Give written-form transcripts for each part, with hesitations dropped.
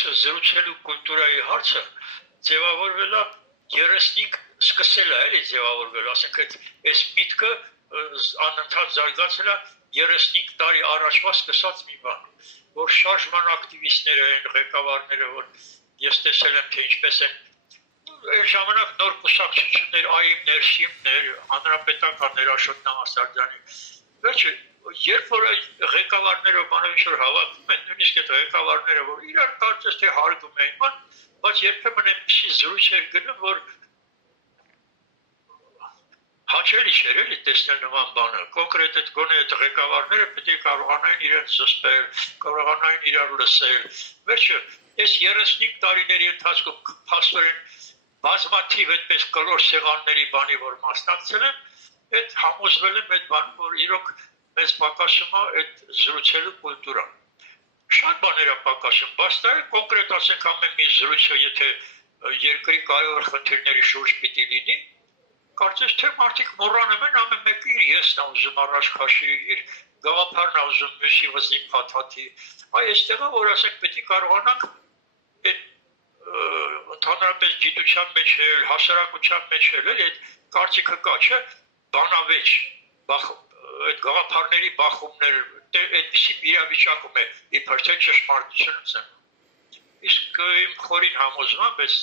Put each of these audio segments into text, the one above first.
զրուցելու կուլտուրայի հարցը ձևավորվել է 35 սկսել է էլի ձևավորվել, ասենք այս միտքը անընդհատ զարգացել է 35 տարի առաջվա սկսած մի բան, որ շարժման ակտիվիստները են, ղեկավարները, որ ես տեսել եմ, թե ինչպես են այն ժամանակ նոր կուսակցություններ, ԱԻՄ-ներ, ՇԻՄ-ներ, հանրապետականներ, Աշոտ Նամասարդյանի, վերջը երբ որ այդ ղեկավարները բանավիճ հավաքում են, նույնիսկ այդ ղեկավարները, որ իրար կարծես թե հարգում էին, բայց երբեմն այնպիսի զրույց էր գնում, որ հաճելի չէր էլի տեսնել նման բանը, կոնկրետ այդ գոնե այդ ղեկավարները պետք է կարողանային իրենց զսպել, կարողանային իրար լսել, վերջը այս 35 տարիների ընթացքում փաստորեն բազմաթիվ այդպես կլոր սեղանների բանի, որ մասնակցել են, այդ համոզվել եմ այդ բանը, որ իրոք մեզ պակասում է այդ զրուցելու կուլտուրան։ Շատ բաներ է պակասում, բայց դա կոնկրետ ասենք ամեն մի զրույցը, եթե երկրի կարևոր խնդիրների շուրջ պիտի լինի, կարծես թե մարդիկ մոռանում են ամեն մեկը իր եսն է ուզում առաջ քաշի, իր գաղափարն է ուզում մյուսի վզին փաթաթի։ Այ այստեղը որ ասենք պետք է կարողանանք այդ ընդհանրապես գիտության մեջ էլ, հասարակության մեջ էլ այդ կարծիքը կա, չէ՞, բանավեճ, այդ գաղափարների բախումներ, այդպիսի իրավիճակում է իբր թե ճշմարտությունը ցնում։ Իսկ իմ խորին համոզմամբ այս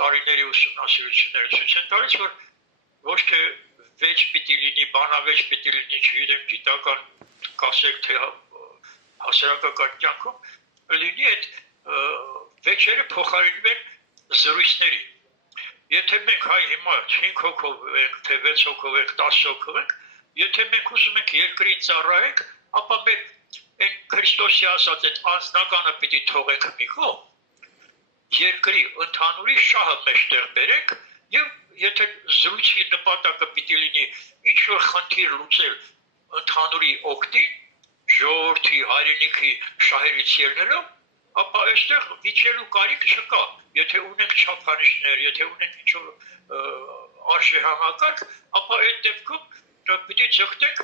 տարիների ուսումնասիրությունները ցույց են տալիս, որ ոչ թե վեճ պիտի լինի, բանավեճ պիտի լինի, չգիտեմ, գիտական կասեք թե հասարակական կյանքում, լինի այդ վեճերը փոխարինվում են զրույցների։ Եթե մենք հայ հիմա 5 հոգով ենք, թե 6 հոգով ենք, 10 հոգով ենք, եթե մենք ուզում ենք երկրին ծառայենք, ապա մենք այն Քրիստոսի ասած այդ անձնականը պիտի թողենք մի կողմ, երկրի ընդհանուրի շահը մեջտեղ բերենք եւ եթե զրույցի նպատակը պիտի լինի ինչ որ խնդիր լուծել ընդհանուրի օգտին, ժողովրդի հայրենիքի շահերից ելնելով, ապա այստեղ վիճելու կարիք չկա, եթե ունենք չափանիշներ, եթե ունենք ինչ-որ արժեհամակարգ, ապա այդ դեպքում պիտի ձգտենք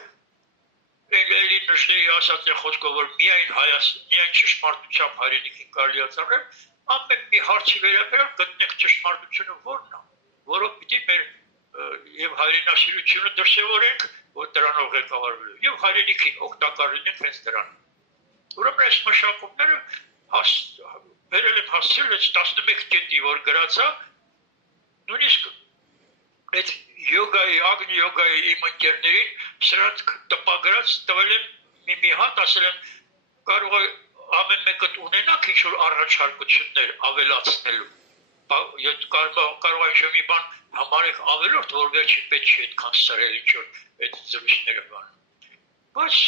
էլի նժդեի ասած է խոսքով, որ միայն ճշմարտությամբ հայրենիքին կարելի է ծառայել, ամեն մի հարցի վերաբերյալ գտնենք ճշմարտությունը որն է, որով պիտի մեր եւ հայրենասիրությունը դրսևորենք, որ դրանով ղեկավարվելու եւ հայրենիքին օգտակար լինենք հենց դրանով։ Ուրեմն այս մշակումները վերել եմ հասցրել այս 11 կետի, որ գրացա, նույնիսկ այդ յոգայի, ագնի յոգայի իմ ընկերներին սրանց տպագրած տվել եմ մի հատ, ասել եմ կարող է ամեն մեկը ունենաք ինչ-որ առաջարկություններ ավելացնելու, կարող է ինչ-որ մի բան համարեք ավելորդ, որ վերջի պետք չի այդքան սրել ինչ-որ այդ զրույցները բան։ Բայց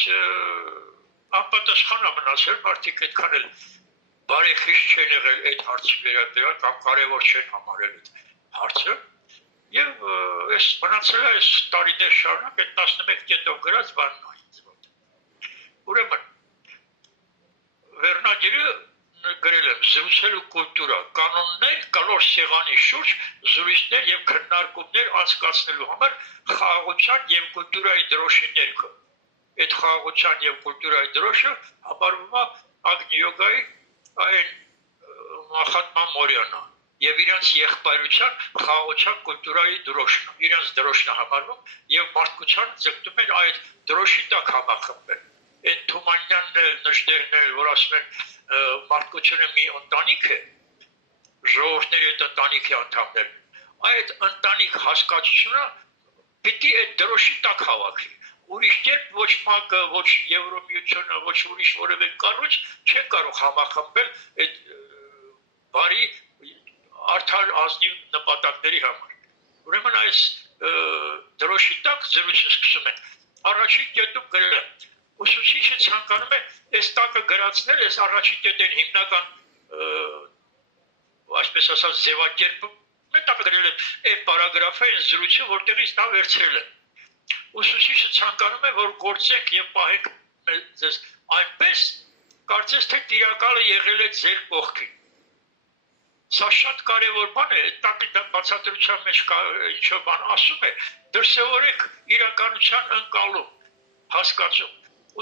անպատասխան մնացել, մարդիկ այդքան էլ բարեխիղճ չեն եղել այդ հարցի վերաբերյալ կամ կարևոր չեն համարել այդ հարցը եւ այս մնացել է այս տարիներ շարունակ այդ 11 կետով գրած բանն է ինձ մոտ։ Ուրեմն վերնագիրը գրել եմ զրուցելու կուլտուրա, կանոններ, կլոր սեղանի շուրջ զրույցներ եւ քննարկումներ անցկացնելու համար խաղաղության եւ կուլտուրայի դրոշի ներքո։ Այդ խաղաղության եւ կուլտուրայի դրոշը համարվում է Ագնի յոգայի այն Մախատմա Մորյանա եւ իրանց եղբայրության խաղաղության կուլտուրայի դրոշն է, իրանց դրոշն է համարվում եւ մարդկության ձգտում են այդ դրոշի տակ համախմբել։ Այդ Թումանյանն նժդեհն էլ, որ ասում են մարդկությունը մի ընտանիք է, ժողովուրդների այդ ընտանիքի անդամներ, այդ ընտանիք հասկացությունը պիտի այդ դրոշի տակ հավաքի։ Ուրիշ կերպ ոչ ՄԱԿ-ը, ոչ Եվրոմիությունը, ոչ ուրիշ որևէ կառույց չեն կարող համախմբել այդ բարի արդար ազնիվ նպատակների համար։ Ուրեմն այս դրոշի տակ զրույցը սկսում են։ Առաջին կետում գրել է. ուսուցիչը ցանկանում է այս տակը գրացնել, այս առաջին կետեն հիմնական այսպես ասած ձևակերպում, տակ գրել է այդ պարագրաֆը, այն զրույցը, որտեղից նա վերցրել է։ Ուսուցիչը ցանկանում է, որ գործենք եւ պահենք ձեզ այնպես, կարծես թե տիրակալը եղել է ձեր կողքին։ Սա շատ կարևոր բան է, տակի բացատրության մեջ ինչ-որ բան ասում է, դրսևորեք իրականության ընկալում, հասկացում։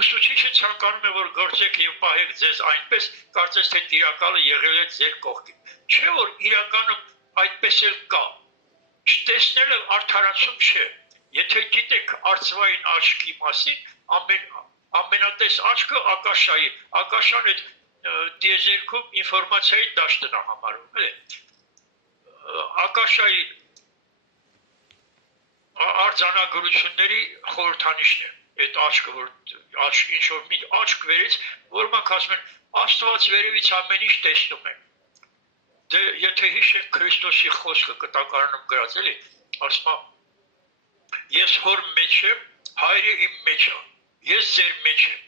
Ուսուցիչը ցանկանում է, որ գործեք եւ պահեք ձեզ այնպես, կարծես թե տիրակալը եղել է ձեր կողքին։ Չէ՞ որ իրականում այդպես էլ կա։ Չտեսնելը արդարացում չէ։ Եթե գիտեք արծվային աչքի մասին, ամենատես աչքը ակաշայի, ակաշան այդ դիեզերքում ինֆորմացիայի դաշտն է համարում, էլի։ Ակաշայի արձանագրությունների խորհրդանիշն է։ Այդ աչքը, որ ինչ որ մի աչք վերից, որ մանք ասում են, Աստված վերևից ամեն ինչ տեսնում է։ Դե եթե հիշենք Քրիստոսի խոսքը կտակարանում գրած էլի, ասում է, ես հոր մեջ եմ, հայրը իմ մեջ է, ես ձեր մեջ եմ։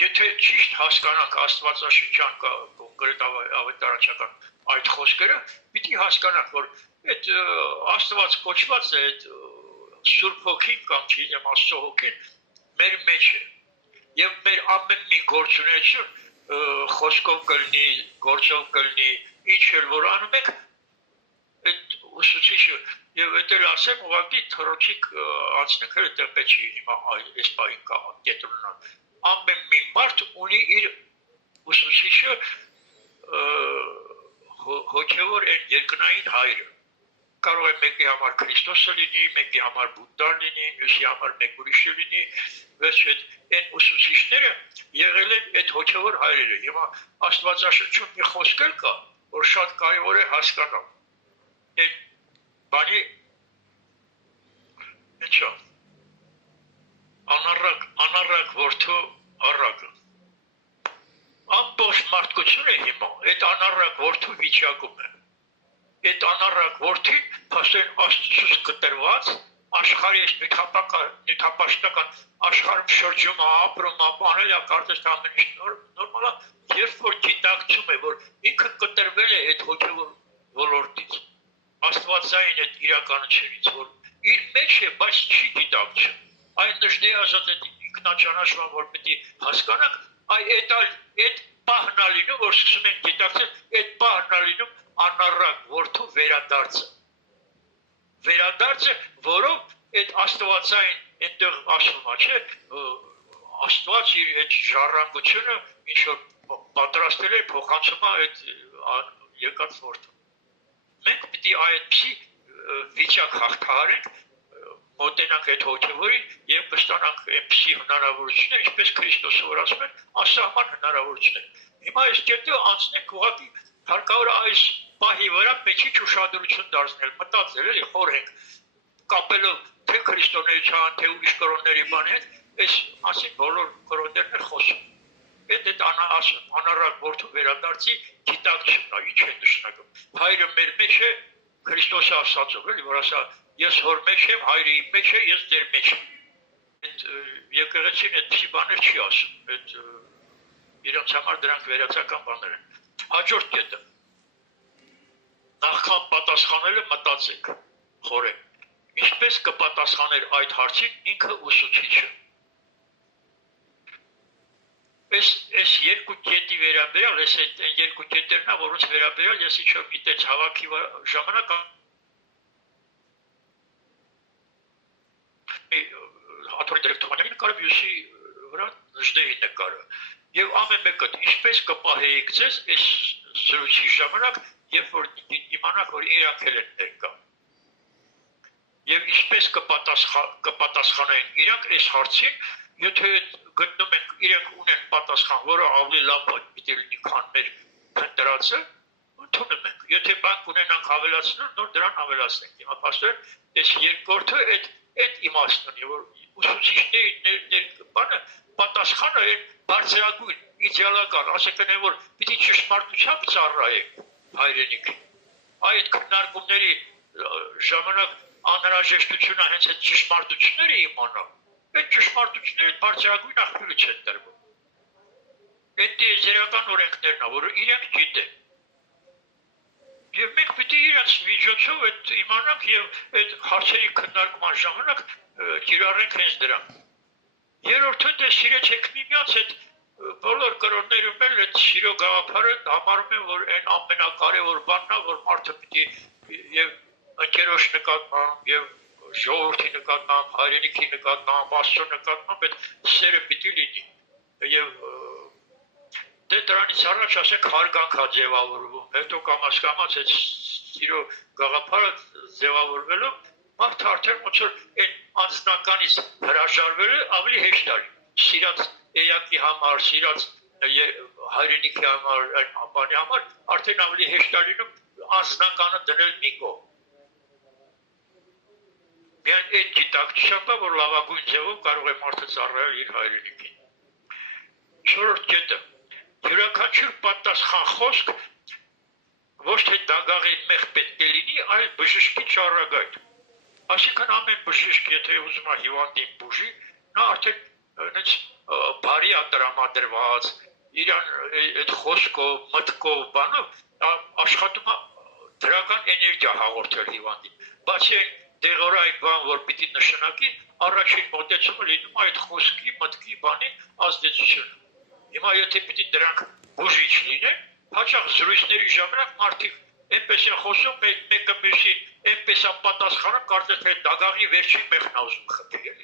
Եթե ճիշտ հասկանանք Աստվածաշնչյան կոնկրետ ավետարանչական այդ խոսքերը, պիտի հասկանանք, որ այդ Աստված կոչված է, այդ Սուրբ Հոգին կամ չգիտեմ Աստծո Հոգին մեր մեջ է։ Եվ մեր ամեն մի գործունեություն խոսքով կլինի, գործով կլինի, ինչ էլ որ անում եք, այդ ուսուցիչը եւ այդ էլ ասեմ, ուղղակի թռոչիկ անցնեք էլ այդտեղ պետք չի հիմա այս բային կա կետրոնան։ Ամեն մի մարդ ունի իր ուսուցիչը հոգևոր այն երկնային հայրը։ Կարող է մեկի համար Քրիստոսը լինի, մեկի համար Բուդդան լինի, մյուսի համար մեկ ուրիշը լինի, վերջ այն ուսուցիչները եղել են այդ հոգևոր հայրերը։ Հիմա Աստվածաշնչում մի խոսք կա, որ շատ կարևոր է հասկանալ։ Այդ բանի ինչա անառակ որդու առակը։ Ամբողջ մարդկությունը հիմա այդ անառակ որդու վիճակում է։ Այդ անառակ որդին փաստորեն Աստծուց կտրված աշխարհի նյութապաշտական աշխարհում շրջում ապրում ապանել է կարծես թե ամեն ինչ նորմալ է, երբ որ գիտակցում է, որ ինքը կտրվել է այդ հոգևոր ոլորտից, աստվածային այդ իրականությունից, որ իր մեջ է, բայց չի գիտակցում։ Այդ նշդե ազատ այդ ինքնաճանաչման, որ պետք է հասկանանք, այդ պահն ալինու, որ սկսում են գիտակցել, այդ պահն ալինում անառակ որդու վերադարձը, որով այդ աստվածային այնտեղ ասում է, չէ, Աստված իր այդ ժառանգությունը ինչ որ պատրաստել է փոխանցում այդ եկած որդուն։ Մենք պիտի այդպիսի վիճակ հաղթահարենք, մոտենանք այդ հոգևորին եւ կստանանք այնպիսի հնարավորություններ, ինչպես Քրիստոսը որ ասում է, անսահման հնարավորություններ։ Հիմա այս կետը անցնենք ուղղակի հարկավոր այս պահի վրա մեջիչ ուշադրություն դարձնել, մտածել էլի խորհենք, կապելով թե քրիստոնեության, թե ուրիշ կրոնների բանի հետ, այս ասին բոլոր կրոններն են խոսում։ Այդ անառակ որդու վերադարձի գիտակցումն է, ինչ է նշանակում։ Հայրը մեր մեջ է, Քրիստոսը ասածով, էլի, որ ասա, ես հոր մեջ եմ, հայրը իմ մեջ է, ես ձեր մեջ եմ։ Այդ եկեղեցին այդպիսի բաներ չի ասում, այդ իրենց համար դրանք վերացական բաներ են։ Հաջորդ կետը։ Նախքան պատասխանելը մտածեք, խորեք։ Ինչպես կպատասխաներ այդ հարցին ինքը ուսուցիչը։ Այս երկու կետի վերաբերյալ, այս երկու կետերն է, որոնց վերաբերյալ ես ինչ-որ գիտեց հավաքի ժամանակ աթորի դրեգտոմանյանին նկարը, մյուսի վրա նժդեհի նկարը։ Եվ ամեն մեկը ինչպես կպահեիք ձեզ այս զրույցի ժամանակ, երբ որ իմանաք, որ իրանք էլ են ներկա։ Եվ ինչպես կպատասխանեն իրանք այս հարցին, եթե գտնում ենք իրենք ունեն պատասխան, որը ավելի լավ պիտի լինի, քան մեր փնտրածը, ընդունում ենք։ Եթե բանկ ունենանք ավելացնող, նոր դրան ավելացնենք։ Հիմա փաստորեն, այս երկրորդը այդ իմաստն ունի, որ ուսուցիչների բանը պատասխանը այն բարձրագույն, իդեալական, ասենք որ պիտի ճշմարտությամբ ծառայենք հայրենիքին։ Այդ քննարկումների ժամանակ անհրաժեշտությունը հենց այդ ճշմարտությունները իմանալ, այդ ճշմարտությունները բարձրագույն աղբյուրը չեն տրվում։ Այդ դիեզերական օրենքներն է, որ իրենք գիտեն։ Եվ մենք պիտի իրենց միջոցով այդ իմանանք եւ այդ հարցերի քննարկման ժամանակ կիրառենք հենց դրան։ Երրորդը դե սիրեցեք միմյանց այդ բոլոր կրոններում էլ այդ սիրո գաղափարը համարում են, որ այն ամենակարևոր բանն է, որ մարդը պիտի եւ ընկերոջ նկատմամբ եւ ժողովրդի նկատմամբ, հայրենիքի նկատմամբ, Աստծո նկատմամբ այդ սերը պիտի լինի։ եւ դե դրանից առաջ ասենք հարգանք է ձևավորվում, հետո կամաց այդ սիրո գաղափարը ձևավորվելով մարդը արդեն ոնց որ այն անձնականից հրաժարվելը ավելի հեշտ է սիրած էակի համար, սիրած հայրենիքի համար, այն բանի համար արդեն ավելի հեշտ է լինում անձնականը դնել մի կողմ։ Միայն այդ գիտակցությամբ է, որ լավագույն ձևով կարող է մարդը ծառայել իր հայրենիքին։ Չորրորդ կետը յուրաքանչյուր պատասխան խոսք ոչ թե դագաղի մեղ պետք է լինի, այլ բժշկի ճառագայթ։ Այսինքն ամեն բժիշկ, եթե ուզում է հիվանդին բուժի, նա արդեն բարի է տրամադրված, իր այդ խոսքով, մտքով, բանով աշխատում է դրական էներգիա հաղորդել հիվանդին։ Բացի այն դեղորայք բան, որ պիտի նշանակի, առաջին մոտեցումը լինում է այդ խոսքի, մտքի, բանի ազդեցությունը։ Հիմա եթե պիտի դրանք բուժիչ լինեն, հաճախ զրույցների ժամանակ մարդիկ այնպես են խոսում, մեկը մյուսին այնպես է պատասխանում, կարծես թե դագաղի վերջին մեղն է ուզում խփել։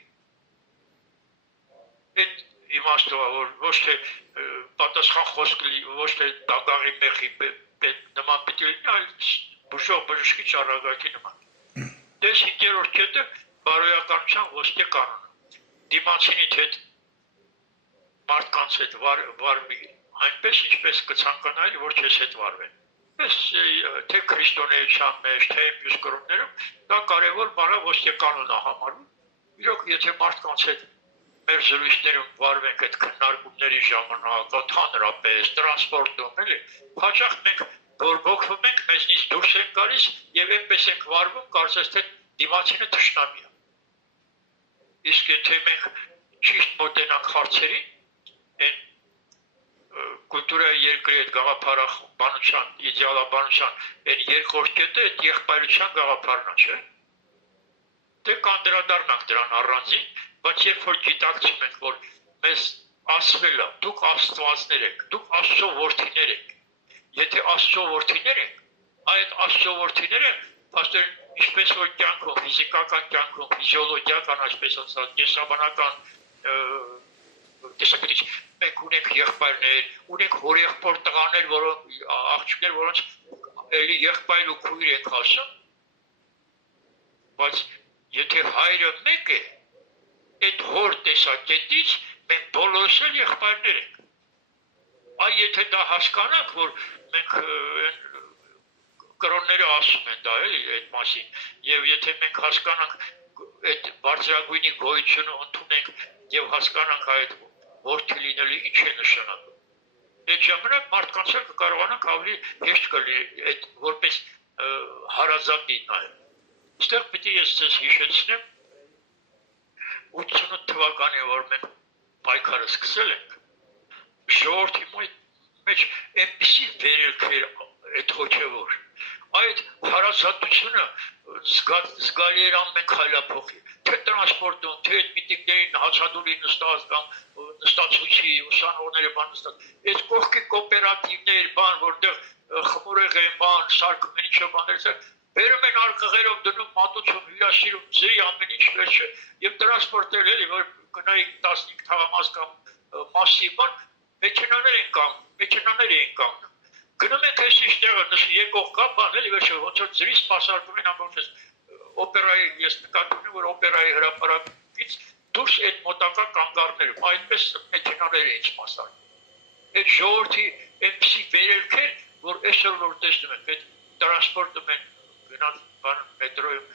Այդ իմաստով է, որ ոչ թե պատասխան խոսք ոչ թե դագաղի մեղի նման պիտի լինի, այլ բուժող բժշկի ճառագայթի նման։ Դες 5-րդ կետը բարոյականության ոսկե կանոնը։ Դիմացինիդ հետ մարդկանց հետ վարվի այնպես, ինչպես կցանկանայի, որ քեզ հետ վարվեն։ Այս թե քրիստոնեության մեջ, թե մյուս կրոններում դա կարևոր բան է, ոսկե կանոն է համարվում։ Իրոք եթե մարդկանց հետ մեր զրույցներում վարվենք այդ քննարկումների ժամանակ, ընդհանրապես տրանսպորտում, էլի, հաճախ մենք բորբոքվում ենք, մեզնից դուրս ենք գալիս եւ այնպես ենք վարվում, կարծես թե դիմացինը թշնամի է։ Իսկ եթե մենք ճիշտ մոտենանք հարցերին, այն կուլտուրայի երկրի այդ գաղափարաբանության, իդեալաբանության այն երկրորդ կետը այդ եղբայրության գաղափարն է, չէ՞։ Դե կանդրադառնանք դրան առանձին, բայց երբ որ գիտակցում ենք, որ մեզ ասվել է, դուք աստվածներ եք, դուք Աստծո որդիներ եք։ Եթե Աստծո որդիներ եք, այդ Աստծո որդիները, փաստորեն, ինչպես որ կյանքում, ֆիզիկական կյանքում, ֆիզիոլոգիական, այսպես ասած, կենսաբանական տեսակետից մենք ունենք եղբայրներ, ունենք հորեղբոր տղաներ, որոնք աղջիկներ, որոնց էլի եղբայր ու քույր ենք ասում, բայց եթե հայրը մեկ է, այդ հոր տեսակետից մենք բոլորս էլ եղբայրներ ենք։ Այ եթե դա հասկանանք, որ մենք կրոնները ասում են դա էլի այդ մասին, եւ եթե մենք հասկանանք այդ բարձրագույնի գոյությունը ընդունենք եւ հասկանանք այդ որդի լինելը ինչ է նշանակում։ Այդ ժամանակ մարդկանց հետ կարողանանք ավելի հեշտ կլինի այդ որպես հարազատի նայել։ Այստեղ պիտի ես ձեզ հիշեցնեմ 88 թվականին, որ մենք պայքարը սկսել ենք, ժողովրդի մեջ այնպիսի վերելք էր այդ հոգևոր, այդ հարազատությունը զգալի էր ամեն քայլափոխի, թե տրանսպորտում, թե այդ միտինգներին հացադուլի նստած կամ նստացույցի ուսանողները բան նստած, այդ կողքի կոոպերատիվներ, բան, որտեղ խմորեղ են, բան, սարքում են ինչը բաներ, բերում են արկղերով դնում մատուցում, հյուրասիրում, ձրի ամեն ինչ վերջը եւ տրանսպորտել էլի, որ գնայիք 15 թաղամաս կամ մասի բան, մեքենաներ են կանգնում։ Գնում եք այսիշ տեղը, եկող կա բան, էլի վերջը, ոնց որ ձրի սպասարկում են ամբողջս օպերայի, ես նկատում եմ, որ օպերայի հրապարակից դուրս այդ մոտակա կանգառներում, այդպես մեքենաներ էին սպասարկում։ Այդ ժողովրդի այնպիսի վերելք էր, որ այսօր որ տեսնում ենք, այդ տրանսպորտում են գնալ բան մետրոյում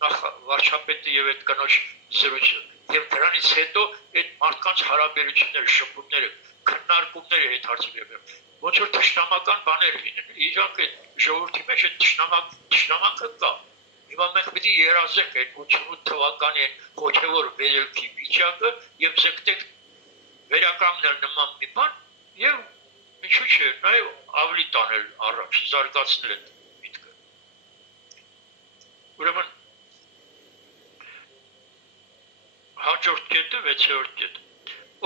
նախ վարչապետը եւ այդ կնոջ զրույցը եւ դրանից հետո այդ մարդկանց հարաբերությունները, շփումները, քննարկումները այդ հարցի վերաբերյալ ոնց որ թշնամական բաներ լինեն։ Իրանք այդ ժողովրդի մեջ այդ թշնամանքը կա։ Հիմա մենք պիտի երազենք այդ 88 թվականի հոգևոր վերելքի վիճակը եւ ցեկտեք վերականգնել նման մի բան եւ ինչու՞ չէ, նաեւ ավելի տանել առաջ, զարգացնել այդ միտքը։ Ուրեմն հաջորդ կետը 6-րդ կետը։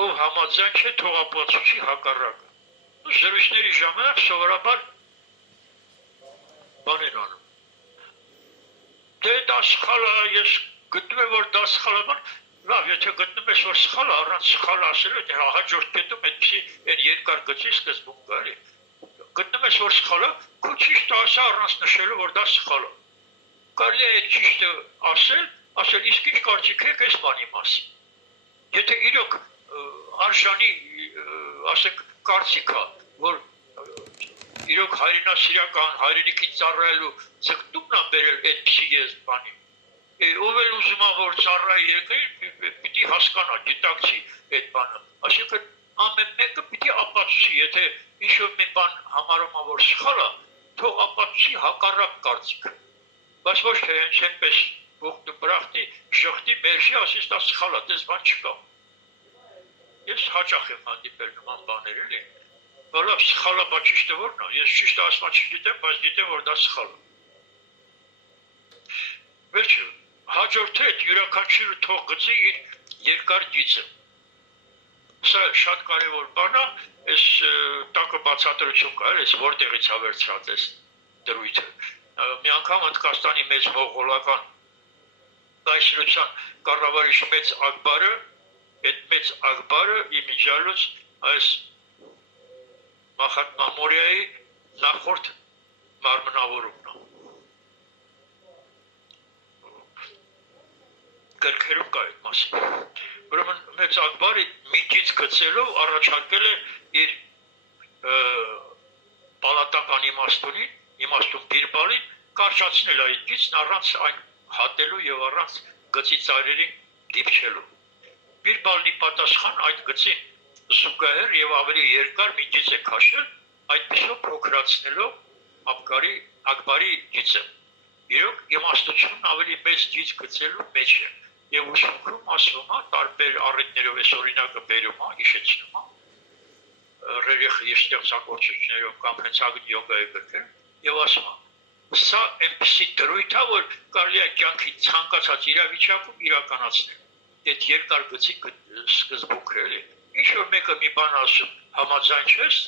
Ով համաձայն չէ թողապացուցի հակառակը։ Զրույցների ժամանակ սովորաբար բան են անում։ Դե դա սխալ է, ես գտնում եմ, որ դա սխալ է, լավ, եթե գտնում ես, որ սխալ է, առանց սխալ ասելու, հաջորդ կետում այդպեսի այն երկար գծի սկզբում կա, էլի։ Գտնում ես, որ սխալ է, քո ճիշտ ասա առանց նշելու, որ դա սխալ է։ Կարելի է այդ ճիշտը ասել, իսկ ինչ կարծիք եք այս բանի մասին։ Եթե իրոք արժանի, ասենք, կարծիք է, որ իրոք հայրենասիրական, հայրենիքին ծառայելու ձգտումն է բերել այդպիսի բանի։ Ով էլ ուզում է, որ ծառայի երկրին, պիտի հասկանա, գիտակցի այդ բանը։ Այսինքն ամեն մեկը պիտի ապացուցի, եթե ինչ-որ մի բան համարում է, որ սխալ է, թող ապացուցի հակառակ կարծիքը։ Բայց ոչ թե հենց այնպես բուխտ ու բրախտի, ժխտի, մերժի, ասես դա սխալ է, դες բան չկա։ Ես հաճախ եմ հանդիպել նման բաներ, էլի։ Լավ, սխալ է, բայց ճիշտը որն է։ Ես ճիշտը ասма չգիտեմ, բայց գիտեմ, որ դա սխալ է։ Վերջը, հաջորդը այդ յուրաքանչյուրը թող գծի իր երկար գիծը։ Սա շատ կարևոր բան է, այս տակը բացատրություն կա, այս որտեղից է վերցրած այս դրույթը։ Մի անգամ Հնդկաստանի մեծ մողոլական կայսրության կառավարիչ մեծ Ակբարը, այդ մեծ Ակբարը իմիջիալոց այս Մահատմա Մորիայի նախորդ մարմնավորումն է։ Գրքերում կա այդ մասին։ Ուրեմն մեծ Ակբարը մի գիծ գծելով առաջարկել է իր պալատական իմաստուն Բիրբալին կարճացնել այդ գիծն առանց այն հատելու եւ առանց գծի ծայրերին դիպչելու։ Բիրբալի պատասխան այդ գծին զուգահեռ եւ ավելի երկար մի գիծ է քաշել, այդպեսով փոքրացնելով Ակբարի գիծը։ Իրոք իմաստությունն ավելի մեծ գիծ գծելու մեջ է եւ ուսումքում ասվում է տարբեր առիթներով այս օրինակը բերում է, հիշեցնում է ռելիեֆի ստեղծագործություններով կամ հնցագն յոգայի գրքերում եւ ասում է սա այնպեսի դրույթ է, որ կարելի է կյանքի ցանկացած իրավիճակում իրականացնել։ Այդ երկար գծի սկզբունքը էլի։ Ինչ որ մեկը մի բան ասում, համաձայն չես,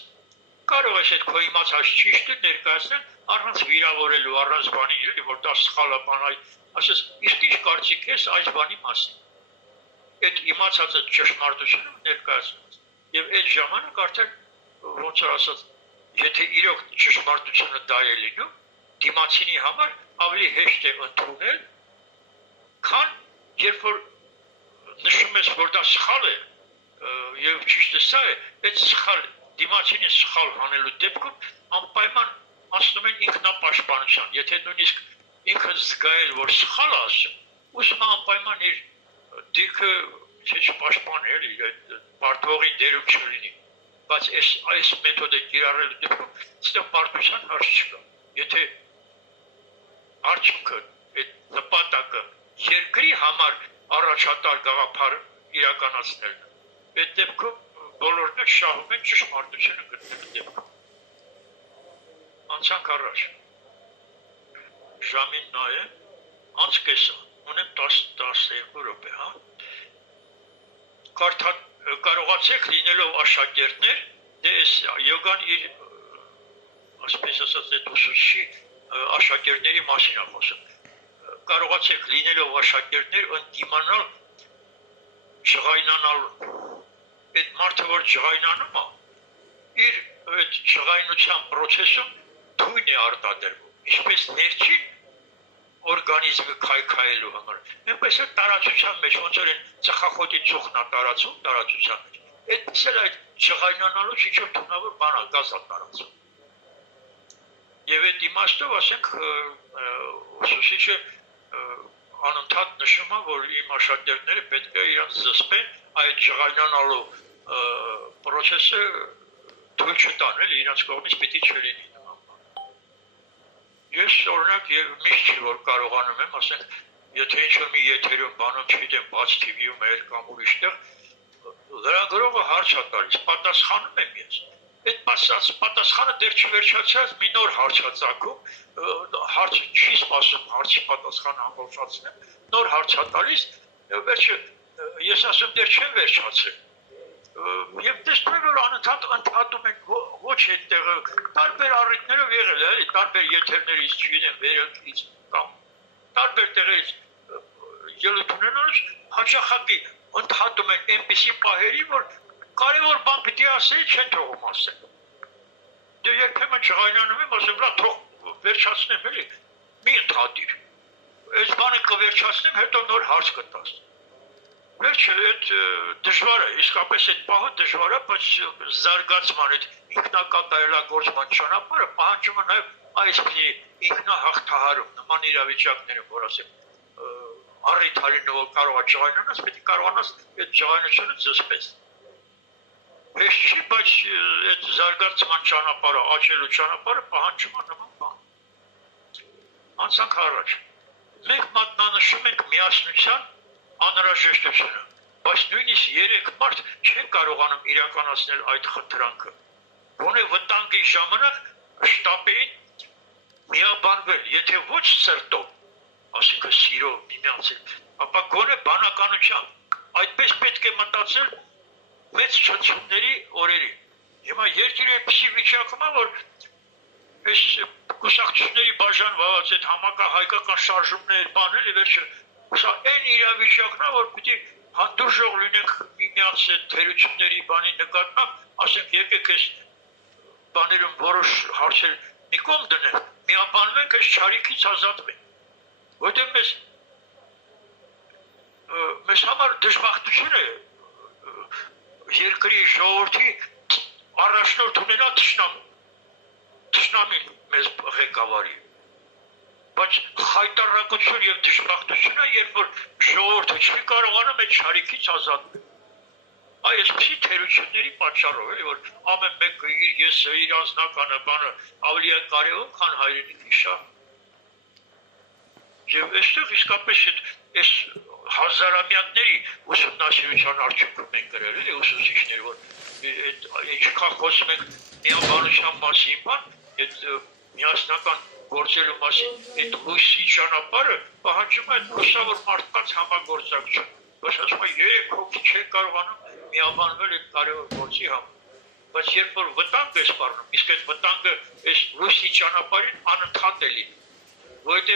կարող ես այդ քո իմացած ճիշտը ներկայացնել առանց վիրավորելու, առանց բանի, էլի, որ դա սխալ է բան, ասես, իսկ ինչ կարծիք ես այս բանի մասին։ Այդ իմացածը ճշմարտությունը ներկայացնես։ Եվ այդ ժամանակ արդեն ոնց որ ասած, եթե իրոք ճշմարտությունը դա է լինում, դիմացինի համար ավելի հեշտ է ընդունել, քան երբ որ նշում ես, որ դա սխալ է, եւ ճիշտը սա է, այդ սխալ դիմացինի սխալ հանելու դեպքում անպայման ասում են ինքնապաշտպանության, եթե նույնիսկ ինքը զգայել, որ սխալ է ասում, ուսում անպայման իր դիրքը չպաշտպանի, էլի, պարտվողի դերում չլինի, բայց այս մեթոդը կիրառելու դեպքում այստեղ պարտության հարց չկա, եթե արդյունքը, այդ նպատակը երկրի համար առաջատար գաղափար իրականացնելն է, այդ դեպքում բոլորն էլ շահում են ճշմարտությունը գտնելու դեպքում։ Անցանք առաջ։ Ժամին նա է, անց կեսա, ունեմ 12 րոպե, հա։ Կարողացեք լինելով աշակերտներ, դե այս յոգան իր, ասպես ասած, այդ ուսուցչի աշակերտների մասին է խոսում։ Կարողացեք լինելով աշակերտներ ընդդիմանալ ջղայնանալու։ Այդ մարդը, որ ջղայնանում է, իր այդ ջղայնության պրոցեսում թույն է արտադրվում, ինչպես ներքին օրգանիզմը քայքայելու համար, այնպես էլ տարածության մեջ, ոնց որ են ծխախոտի ծուխն է տարածում տարածության մեջ, այդպես էլ այդ ջղայնանալուց ինչ-որ թունավոր բան է, գազ է տարածում։ Եվ այդ իմաստով, ասենք, ուսուցիչը անընդհատ նշում է, որ իմ աշակերտները պետք է իրանց զսպեն այդ ջղայնանալու պրոցեսը թույլ չտան, էլի, իրանց կողմից պիտի չլինի։ Ես օրինակ եւ միշտ չի որ կարողանում եմ, ասենք, եթե ինչ-որ մի եթերում բանում չգիտեմ, բաց TV-ում էլ կամ ուրիշտեղ, լրագրողը հարց է տալիս, պատասխանում եմ ես։ Այդ պատասխանը դեռ չվերջացած մի նոր հարց է ծագում, հարցը չի սպասում հարցի պատասխանը ամբողջացնեմ, նոր հարց է տալիս, վերջը ես ասում դեռ չեմ վերջացրել։ Եվ տեսնում որ անընդհատ ընդհատում են ոչ այդտեղը տարբեր առիթներով եղել է, տարբեր եթերներից չգիտեմ վերելքից կամ տարբեր տեղերից ելույթ ունենալուց հաճախակի ընդհատում են այնպիսի պահերի, որ կարևոր բան պիտի ասեի, չեն թողում ասել։ Դե երբեմն ջղայնանում եմ, ասեմ, լա թող վերջացնեմ էլի, մի ընդհատիր։ Այս բանը կվերջացնեմ, հետո նոր հարց կտաս։ Վերջը այդ դժվար է, իսկապես այդ պահը դժվար է, բայց զարգացման այդ ինքնակատարելագործման ճանապարհը պահանջում է նաև այսպիսի ինքնահաղթահարում, նման իրավիճակներում, որ ասեմ, առիթարին որ կարող է ջղայնանաս, պետք է կարողանաս այդ ջղայնությունը զսպես։ Հեշտ չի, բայց այդ զարգացման ճանապարհը, աճելու ճանապարհը պահանջում է նման բան։ Անցանք առաջ։ Մենք մատնանշում ենք միասնության անհրաժեշտությունը, բայց նույնիսկ 3 մարդ չեն կարողանում իրականացնել այդ խնդրանքը։ Գոնե վտանգի ժամանակ շտապեին միաբանվել, եթե ոչ սրտով, ասինքն սիրով միմյանց, ապա գոնե բանականությամբ, այդպես պետք է մտածել մեծ չնչումների օրերին։ Հիմա երկիրը այնպիսի վիճակում է, որ այս կուսակցությունների բաժանված այդ համակահայկական շարժումներ, բաները վերջը սա այն իրավիճակն է, որ պիտի հանդուրժող լինենք միմյանց թերությունների բանի նկատմամբ, ասենք եկեք այս բաներում որոշ հարցեր մի կողմ դնենք, միաբանվենք այս չարիքից ազատվենք, որտեղ մեզ համար դժբախտություն է երկրի ժողովրդի առաջնորդ ունենա թշնամին մեզ ղեկավարի, բայց խայտառակություն և դժբախտություն է, երբ որ ժողովուրդը չի կարողանում այդ չարիքից ազատվել։ Այսպիսի թերությունների պատճառով է, որ ամեն մեկը իր եսը, իր անձնականը բանը ավելի է կարևոր, քան հայրենիքի շահը։ Եվ այստեղ իսկապես այս հազարամյակների ուսումնասիրության արդյունքում ենք գրել, էլի ուսուցիչներ, որ ինչքան խոսում ենք միաբանության մասին, բան, այդ միասնական գործելու մասին, այդ լույսի ճանապարհը պահանջում է այդ լուսավոր մարդկանց համագործակցություն։ Բայց ասում է 3 հոգի չեն կարողանում միաբանվել այդ կարևոր գործի համար։ Բայց երբ որ վտանգ է սպառնում, իսկ այդ վտանգը այս լույսի ճանապարհին անընդհատ է լինում, որովհետև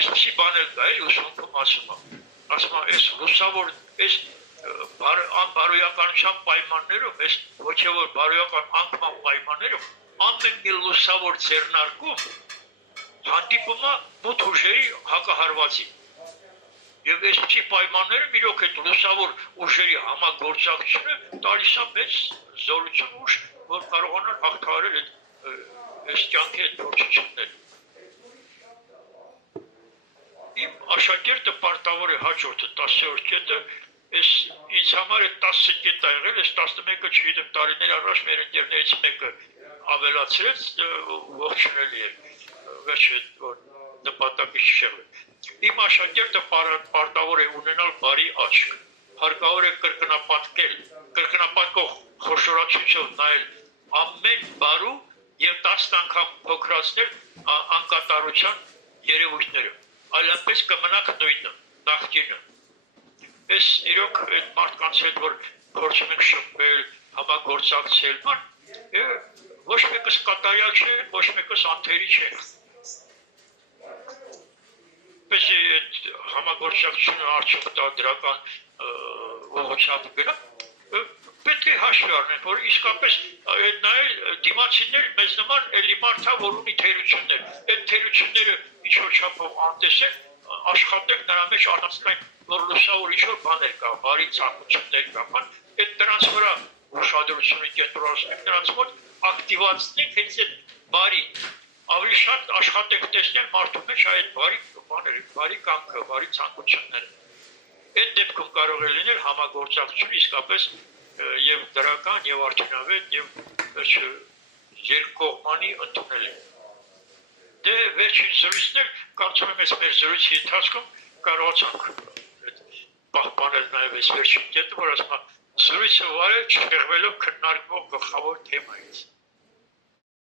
այսպիսի բան էլ կա, էլի ուսումնքում ասում է, այս լուսավոր, այս անբարոյականության պայմաններում, այս հոգևոր բարոյական անկման պայմաններում ամեն մի լուսավոր ձեռնարկում հանդիպում է մութ ուժերի հակահարվածի։ Եվ այսպիսի պայմաններում իրոք այդ լուսավոր ուժերի համագործակցությունը տալիս է մեծ զորություն ուժ, որ կարողանան հաղթահարել այս կյանքի այդ փորձությունները։ Իմ աշակերտը պարտավոր է հաջորդը 10-րդ կետը, ինձ համար այդ 10 կետ է եղել, այս 11-ը չգիտեմ տարիներ առաջ մեր ընկերներից մեկը ավելացրեց, ողջունելի է, վերջը որ նպատակի չեղել։ Իմ աշակերտը պարտավոր է ունենալ բարի աչք, հարկավոր է կրկնապատկող խոշորացույցով նայել ամեն բարու և 10 անգամ փոքրացնել անկատարության երևույթները, այլապես կմնաք նույնը, նախկինը։ Ես իրոք այդ մարդկանց հետ, որ փորձում ենք շփվել, համագործակցել, ոչ մեկս կատարյալ չէ, ոչ մեկս անթերի չէ։ Պես այդ համագործակցությունը արդյունք տա դրական ուղղությամբ գնա, պետք է հաշվի առնենք, որ իսկապես նայել դիմացիներ մեզ նման էլի մարդ է, որ ունի թերություններ, այդ թերությունները ինչ-որ չափով անտեսեն, աշխատենք նրա մեջ առանցքային, որ լուսավոր ինչ-որ բաներ կա, բարի ցանկություններ կա, այդ նրանց վրա ուշադրությունը կենտրոնացնենք, նրանց մոտ ակտիվացնենք հենց այդ բարի, ավելի շատ աշխատենք տեսնել մարդու մեջ այդ բարի բաները, բարի կամքը, բարի ցանկությունները։ Այդ դեպքում կարող է լինել համագործակցություն իսկապես և դրական, և արդյունավետ, և երկկողմանի ընդունել է։ Դե վերջին զրույցներ, կարծում եմ ես մեր զրույցի ընթացքում կարողացանք պահպանել նաև այս վերջին կետը, որ ասում է զրույցը վարել չեղվելով քննարկվող գլխավոր թեմայից։